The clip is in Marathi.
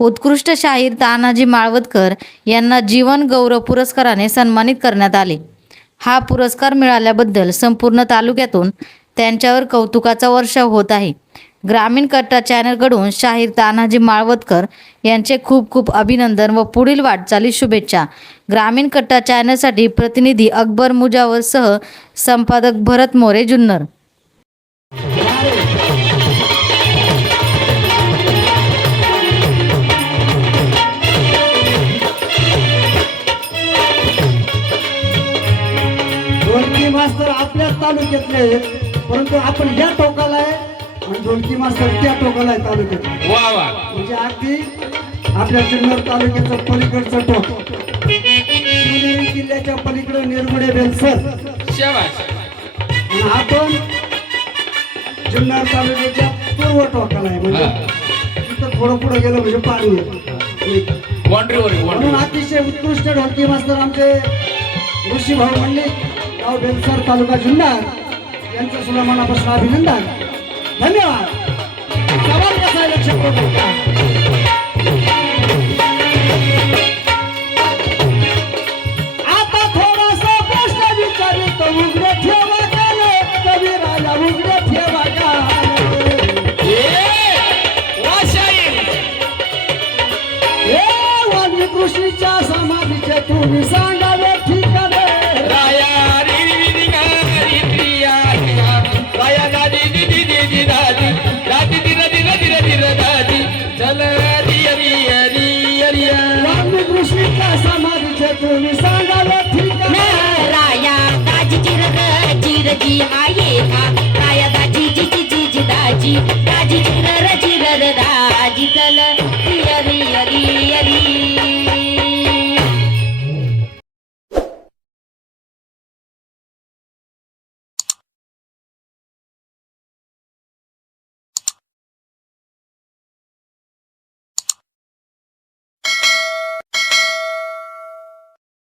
उत्कृष्ट शाहीर तानाजी माळवदकर यांना जीवन गौरव पुरस्काराने सन्मानित करण्यात आले। हा पुरस्कार मिळाल्याबद्दल संपूर्ण तालुक्यातून त्यांच्यावर कौतुकाचा वर्षाव होत आहे। ग्रामीण कट्टा चॅनलकडून शाहीर तानाजी माळवदकर यांचे खूप खूप अभिनंदन व पुढील वाटचाली शुभेच्छा। ग्रामीण कट्टा चॅनलसाठी प्रतिनिधी अकबर मुजावर सह संपादक भरत मोरे जुन्नर। ढोलकी मास्तर आपल्याच तालुक्यातले आहेत, परंतु आपण या टोकाला आहे आणि ढोलकी मास्तर त्या टोकाला आहे तालुक्यात। वा वा, म्हणजे अगदी आपल्या जुन्नर तालुक्याचं पलीकडचं टोक, शिवनेरी किल्ल्याच्या पलीकडे निर्गुडे बेलसर शाबास। आणि आपण जुन्नर तालुक्याच्या पूर्व टोकाला आहे, म्हणजे तिथं थोडं पुढे गेलं म्हणजे पाणी आहे। बाउंड्रीवर म्हणून अतिशय उत्कृष्ट ढोलकी मास्तर आमचे ऋषी भाऊ मंडलिक गाव बेलसर तालुका जुन्नर यांचं सुद्धा मनापासून अभिनंदन, धन्यवाद। सवाल कसा आहे लक्ष करून आता थोडासा प्रश्न विचारितो, उघडे ठेवा गाणे कविराला, उघडे ठेवा गाणे। हे वाल्मिकी कृष्णीच्या समाधीचे तुम्ही सांगावे ठिकाणे। वाल्मिकी कृष्णीच्या समाधीचे तुम्ही सांगावे ठिकाणे। राया दाजी चिरजी माये का राया दाजी जी जी जी जी दाजी दाजी चिरर दाजी चल रिया रिया